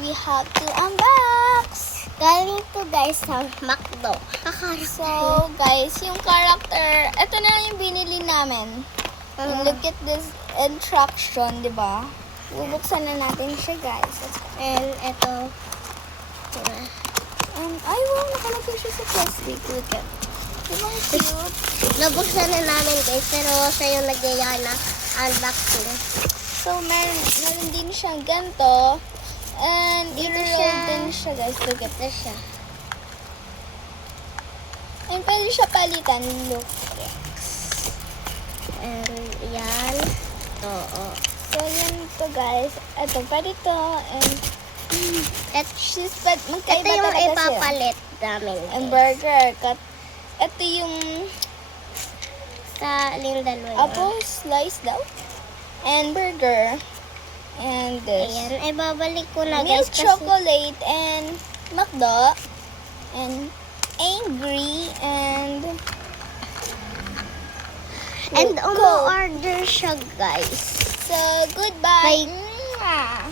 we have to unbox. Galing to guys sa McDo. So, guys, yung character, ito na lang yung binili namin. And look at this instruction, di ba? Bubuksan na natin siya, guys. And ito. Ay, wow, nakalagay siya sa plastic. Look at. Diba ang cute? Nabuksan na namin guys, pero siya yung nagyaya na unboxing. So, meron din siyang ganito. And Dito i-roll siya. din siya, guys. Look at. Ito siya. And pwede siya palitan. Look. And yan. Oo. So, yan to, guys. Ito, pwede to. And Ito magkaiba yung talaga sila. ipapalit namin And guys. burger. Ito yung Sa aling dalawa yun. apple slice daw. And burger. And this. Ayan, babalik ko na Milk guys. chocolate and McDo. And angry and And Coke. umu-order siya guys. So, goodbye. Bye. Mwah.